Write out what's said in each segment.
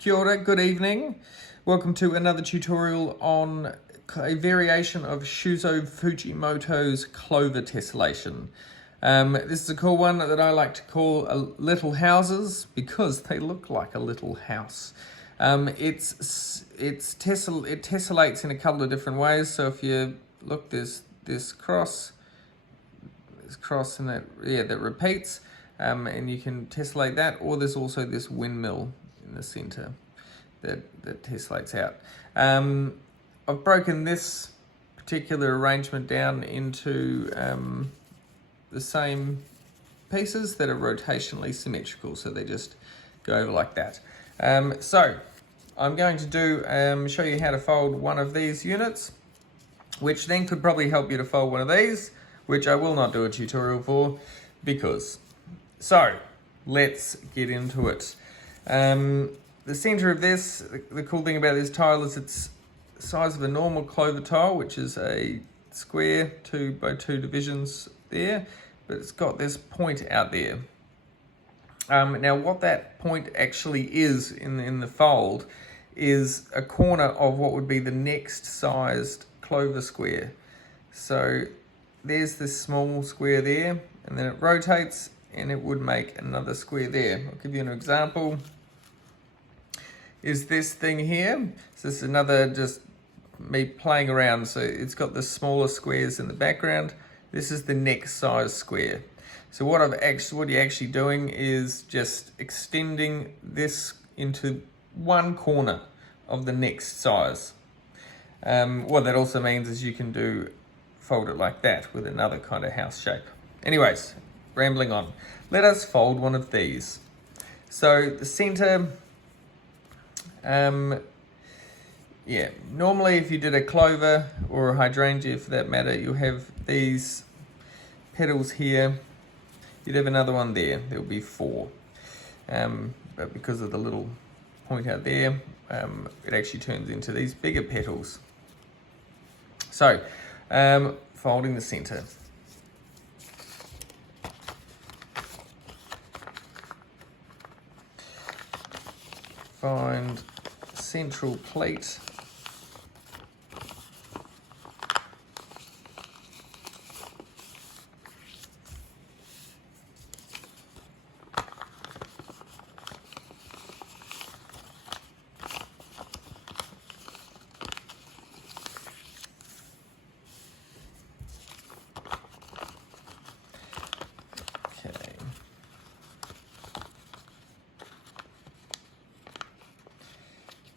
Kia ora, good evening. Welcome to another tutorial on a variation of Shuzo Fujimoto's Clover tessellation. This is a cool one that I like to call little houses because they look like a little house. It tessellates in a couple of different ways. So if you look, there's this cross and that repeats, and you can tessellate that, or there's also this windmill in the center that tessellates out. I've broken this particular arrangement down into the same pieces that are rotationally symmetrical, so they just go over like that. So I'm going to show you how to fold one of these units, which then could probably help you to fold one of these, which I will not do a tutorial for because. So let's get into it. The center of this, the cool thing about this tile is it's the size of a normal clover tile, which is a square 2 by 2 divisions there, but it's got this point out there. Now what that point actually is in the fold is a corner of what would be the next sized clover square. So there's this small square there, and then it rotates and it would make another square there. I'll give you an example. Is this thing here. So this is another just me playing around. So it's got the smaller squares in the background. This is the next size square. So what you're actually doing is just extending this into one corner of the next size. What that also means is you can fold it like that with another kind of house shape. Anyways, rambling on. Let us fold one of these. So the center, normally if you did a clover or a hydrangea for that matter, you'll have these petals here. You'd have another one there. There'll be 4. But because of the little point out there, it actually turns into these bigger petals. So, folding the center. Find central plate.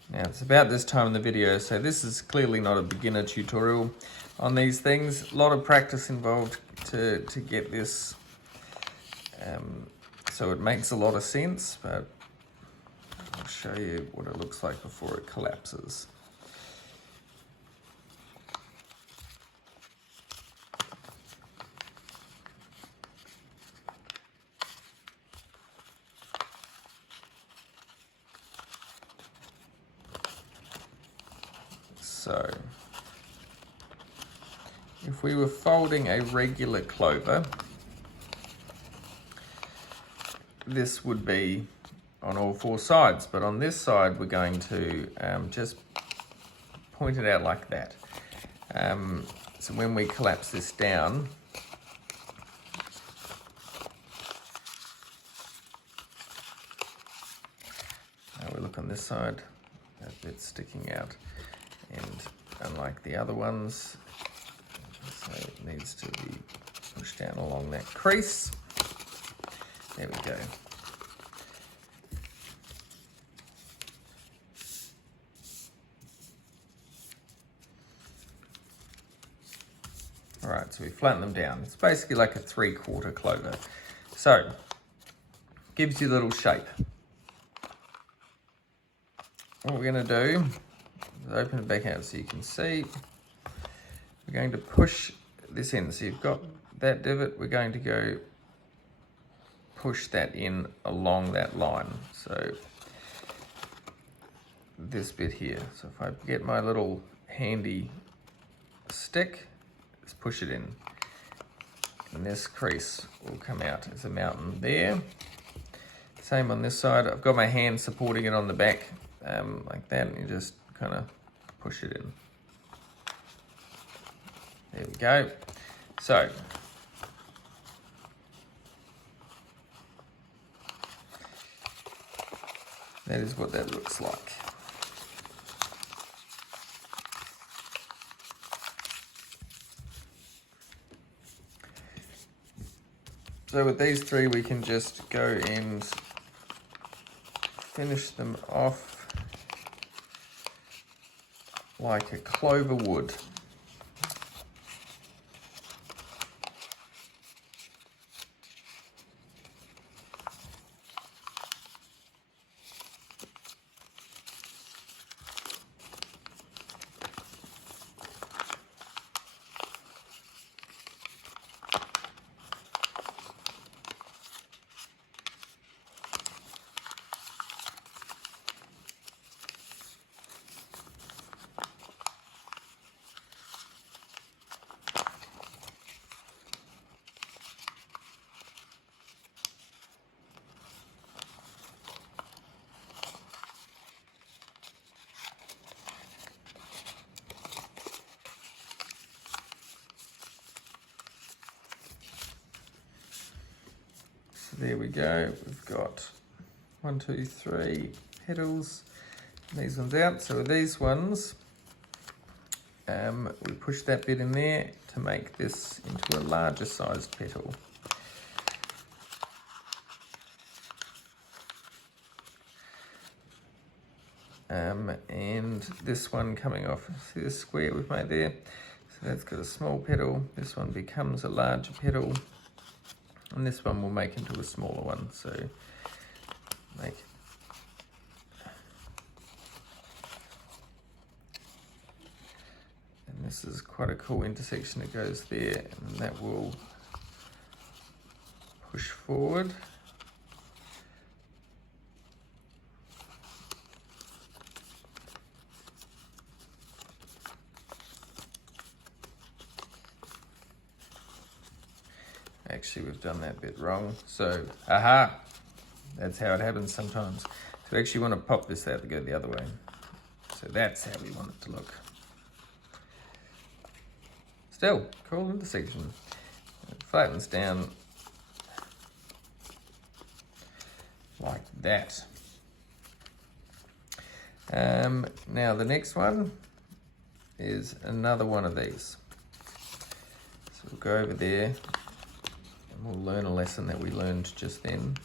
Now it's about this time in the video, so this is clearly not a beginner tutorial on these things. A lot of practice involved to get this, so it makes a lot of sense, but I'll show you what it looks like before it collapses. So, if we were folding a regular clover, this would be on all 4 sides, but on this side we're going to just point it out like that. So when we collapse this down, we look on this side, that bit's sticking out. And unlike the other ones, so it needs to be pushed down along that crease. There we go. All right, so we flatten them down. It's basically like a 3/4 clover. So, gives you a little shape. What we're gonna do, open it back out so you can see. We're going to push this in. So you've got that divot, we're going to go push that in along that line. So this bit here. So if I get my little handy stick, let's push it in. And this crease will come out. There's a mountain there. Same on this side. I've got my hand supporting it on the back like that, and you just kind of push it in. There we go. So that is what that looks like. So with these three, we can just go and finish them off like a clover would. There we go, we've got 1, 2, 3 petals, these ones out. So with these ones, we push that bit in there to make this into a larger sized petal. And this one coming off, see this square we've made there? So that's got a small petal, this one becomes a larger petal, and this one will make into a smaller one. So make and this is quite a cool intersection that goes there, and that will push forward. Actually, we've done that bit wrong. So, aha, that's how it happens sometimes. So we actually want to pop this out to go the other way. So that's how we want it to look. Still, cool intersection. It flattens down like that. Now the next one is another one of these. So we'll go over there and we'll learn a lesson that we learned just then.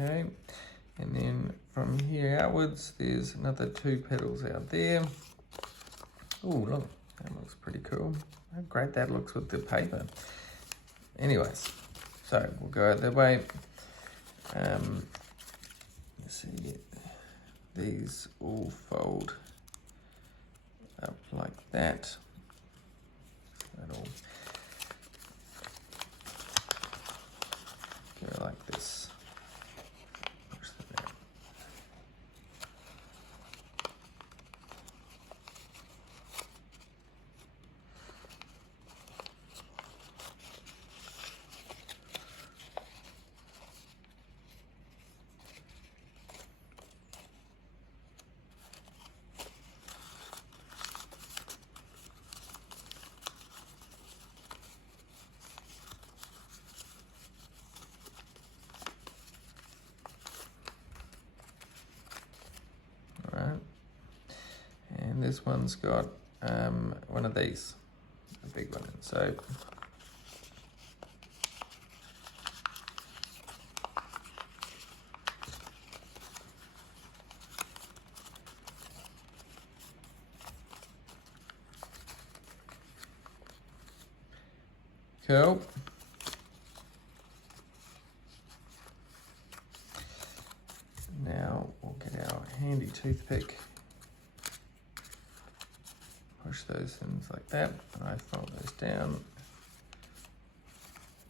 Okay, and then from here outwards, there's another 2 petals out there. Oh, look, that looks pretty cool. How great that looks with the paper. Anyways, so we'll go that way. Let's see, these all fold up like that. That'll go like this. And this one's got one of these, a big one. So cool. handy toothpick. Push those things like that, and I fold those down,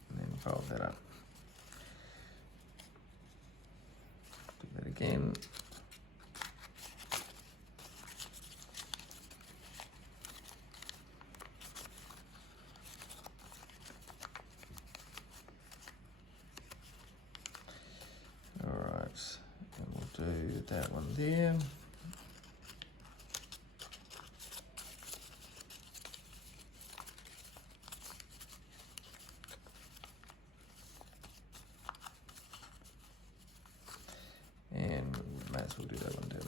and then fold that up. Do that again. Alright, and we'll do that one there. And might as well do that one down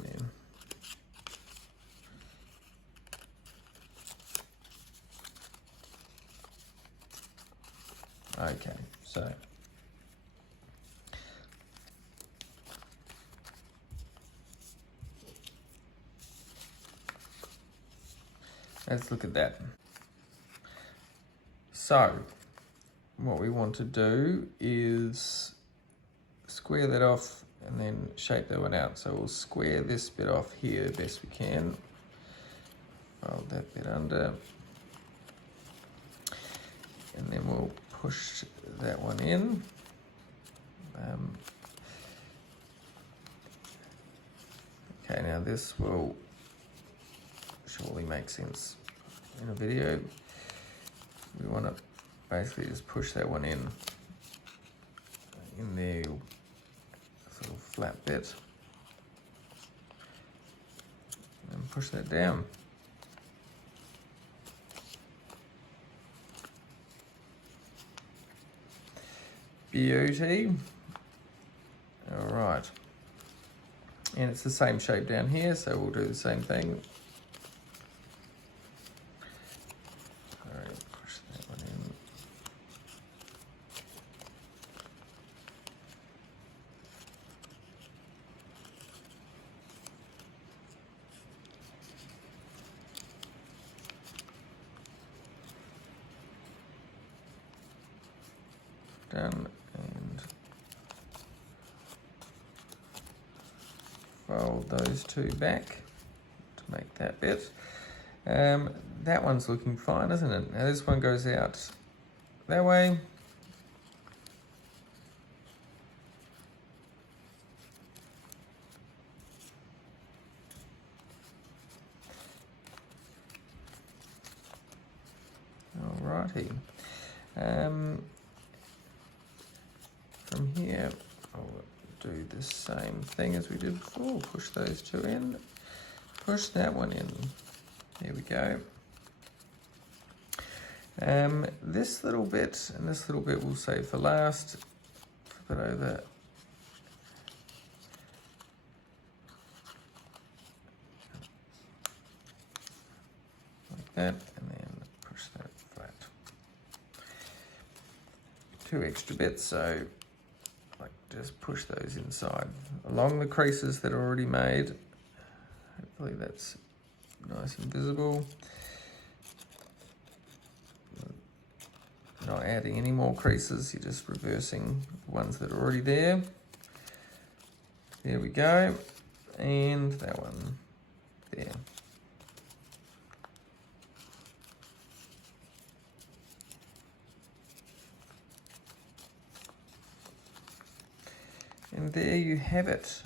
there. Okay, so let's look at that. So what we want to do is square that off and then shape that one out. So we'll square this bit off here best we can. Fold that bit under. And then we'll push that one in. Okay, now this will surely make sense in a video. We want to basically just push that one in there, sort of flat bit, and push that down. Beauty. All right, and it's the same shape down here, so we'll do the same thing. All right, push that one in. Done, and fold those two back to make that bit. That one's looking fine, isn't it? Now this one goes out that way. Alrighty. From here, I'll do the same thing as we did before. Push those two in, push that one in. There we go. This little bit and this little bit we'll save for last. Flip it over. Like that, and then push that flat. 2 extra bits, so just push those inside along the creases that are already made. Hopefully that's nice and visible. Not adding any more creases, you're just reversing the ones that are already there. There we go, and that one there. And there you have it.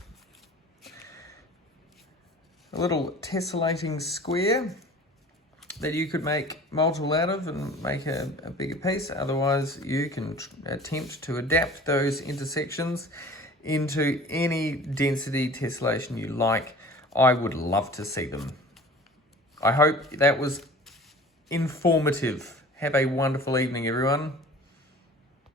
A little tessellating square that you could make multiple out of and make a bigger piece. Otherwise, you can attempt to adapt those intersections into any density tessellation you like. I would love to see them. I hope that was informative. Have a wonderful evening, everyone.